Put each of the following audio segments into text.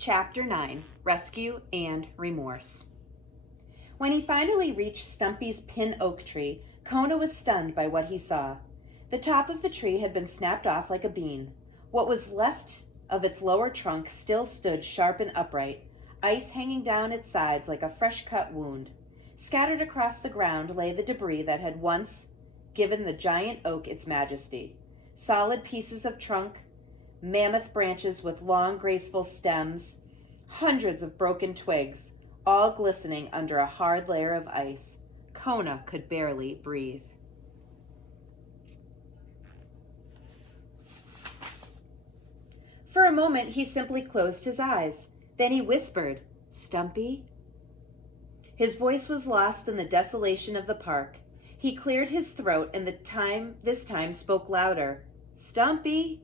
Chapter 9, Rescue and Remorse. When he finally reached Stumpy's pin oak tree, Kona was stunned by what he saw. The top of the tree had been snapped off like a bean. What was left of its lower trunk still stood sharp and upright, ice hanging down its sides like a fresh-cut wound. Scattered across the ground lay the debris that had once given the giant oak its majesty. Solid pieces of trunk, mammoth branches with long, graceful stems, hundreds of broken twigs, all glistening under a hard layer of ice. Kona could barely breathe. For a moment, he simply closed his eyes. Then he whispered, "Stumpy?" His voice was lost in the desolation of the park. He cleared his throat and this time spoke louder. "Stumpy?"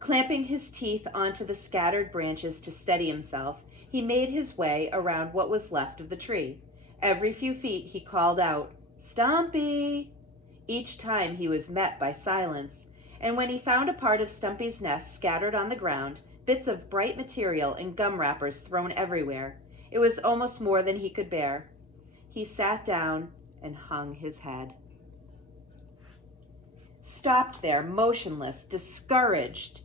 Clamping his teeth onto the scattered branches to steady himself, he made his way around what was left of the tree. Every few feet he called out, "Stumpy!" Each time he was met by silence, and when he found a part of Stumpy's nest scattered on the ground, bits of bright material and gum wrappers thrown everywhere, it was almost more than he could bear. He sat down and hung his head. Stopped there, motionless, discouraged,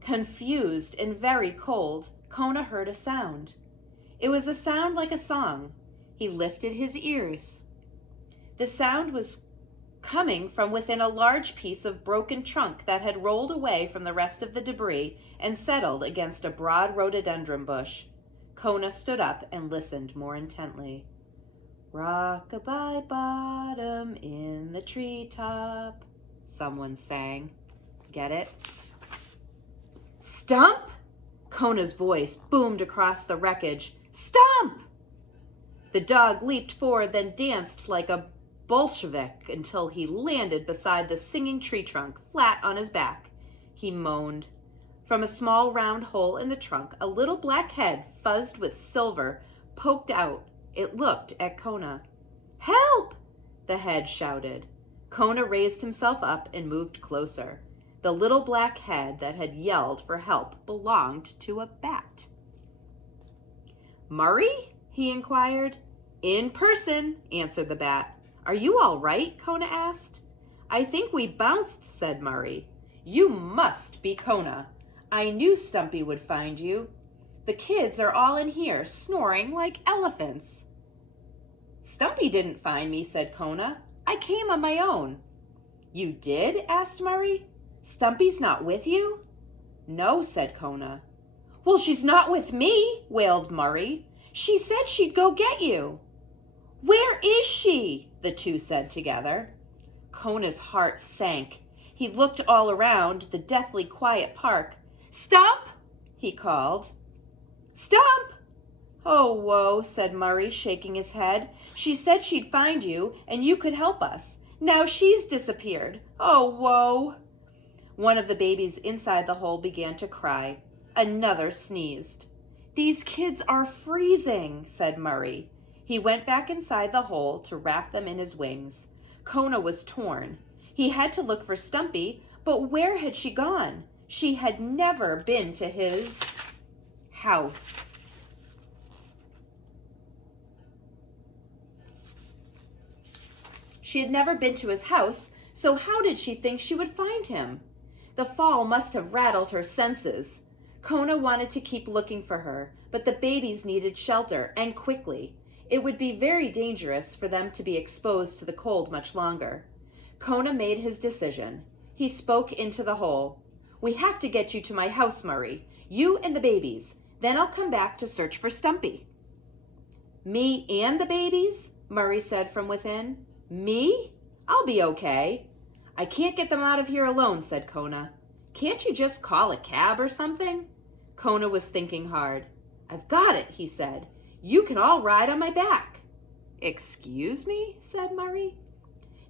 confused, and very cold, Kona heard a sound. It was a sound like a song. He lifted his ears. The sound was coming from within a large piece of broken trunk that had rolled away from the rest of the debris and settled against a broad rhododendron bush. Kona stood up and listened more intently. "Rock-a-bye bottom in the treetop," someone sang. Get it? "Stump!" Kona's voice boomed across the wreckage. "Stump!" The dog leaped forward, then danced like a Bolshevik until he landed beside the singing tree trunk, flat on his back. He moaned. From a small round hole in the trunk, a little black head, fuzzed with silver, poked out. It looked at Kona. "Help!" the head shouted. Kona raised himself up and moved closer. The little black head that had yelled for help belonged to a bat. "Murray?" he inquired. "In person," answered the bat. "Are you all right?" Kona asked. "I think we bounced," said Murray. "You must be Kona. I knew Stumpy would find you. The kids are all in here, snoring like elephants." "Stumpy didn't find me," said Kona. "I came on my own." "You did?" asked Murray. "Stumpy's not with you?" "No," said Kona. "Well, she's not with me," wailed Murray. "She said she'd go get you." "Where is she?" the two said together. Kona's heart sank. He looked all around the deathly quiet park. "Stump!" he called. "Stump!" "Oh, whoa," said Murray, shaking his head. "She said she'd find you, and you could help us. Now she's disappeared. Oh, whoa." One of the babies inside the hole began to cry. Another sneezed. "These kids are freezing," said Murray. He went back inside the hole to wrap them in his wings. Kona was torn. He had to look for Stumpy, but where had she gone? She had never been to his house. She had never been to his house, so how did she think she would find him? The fall must have rattled her senses. Kona wanted to keep looking for her, but the babies needed shelter, and quickly. It would be very dangerous for them to be exposed to the cold much longer. Kona made his decision. He spoke into the hole. "We have to get you to my house, Murray. You and the babies. Then I'll come back to search for Stumpy." "Me and the babies?" Murray said from within. "Me? I'll be okay." "I can't get them out of here alone," said Kona. "Can't you just call a cab or something?" Kona was thinking hard. "I've got it," he said. "You can all ride on my back." "Excuse me?" said Murray.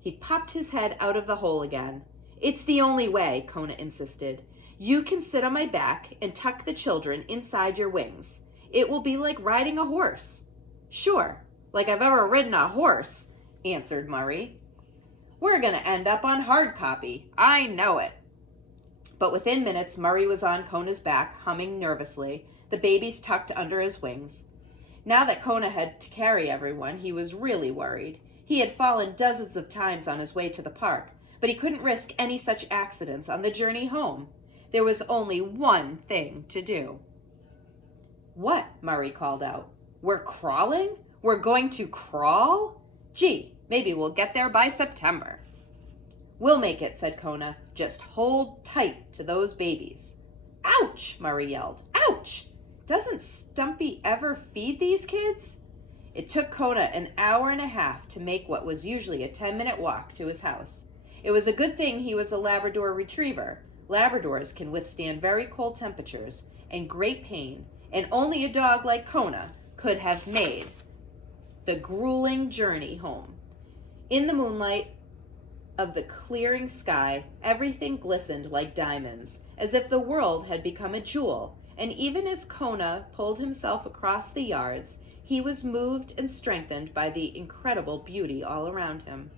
He popped his head out of the hole again. "It's the only way," Kona insisted. "You can sit on my back and tuck the children inside your wings. It will be like riding a horse." "Sure, like I've ever ridden a horse," answered Murray. "We're going to end up on hard copy. I know it." But within minutes, Murray was on Kona's back, humming nervously. the babies tucked under his wings. Now that Kona had to carry everyone, he was really worried. He had fallen dozens of times on his way to the park, but he couldn't risk any such accidents on the journey home. There was only one thing to do. "What?" Murray called out. "We're crawling? We're going to crawl? Gee, maybe we'll get there by September." "We'll make it," said Kona. "Just hold tight to those babies." "Ouch!" Murray yelled. "Ouch! Doesn't Stumpy ever feed these kids?" It took Kona an hour and a half to make what was usually a 10-minute walk to his house. It was a good thing he was a Labrador retriever. Labradors can withstand very cold temperatures and great pain, and only a dog like Kona could have made the grueling journey home. In the moonlight of the clearing sky, everything glistened like diamonds, as if the world had become a jewel, and even as Kona pulled himself across the yards, he was moved and strengthened by the incredible beauty all around him.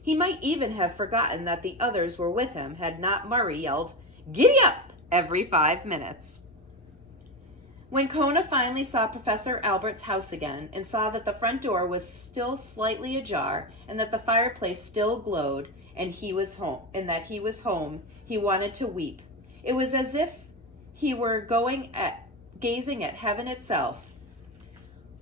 He might even have forgotten that the others were with him had not Murray yelled, "Giddy up!" every 5 minutes. When Kona finally saw Professor Albert's house again and saw that the front door was still slightly ajar and that the fireplace still glowed and that he was home, he wanted to weep. It was as if he were gazing at heaven itself.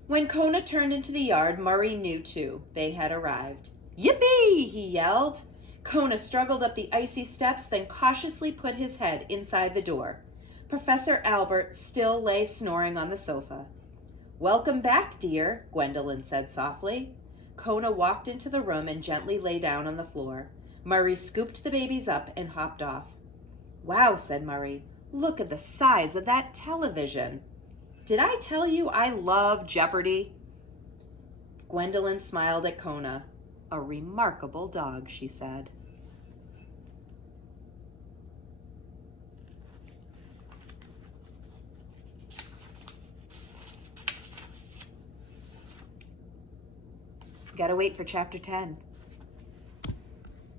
When Kona turned into the yard, Murray knew too. They had arrived. "Yippee!" he yelled. Kona struggled up the icy steps, then cautiously put his head inside the door. Professor Albert still lay snoring on the sofa. "Welcome back, dear," Gwendolyn said softly. Kona walked into the room and gently lay down on the floor. Murray scooped the babies up and hopped off. "Wow," said Murray. "Look at the size of that television. Did I tell you I love Jeopardy?" Gwendolyn smiled at Kona. "A remarkable dog," she said. Gotta wait for chapter 10.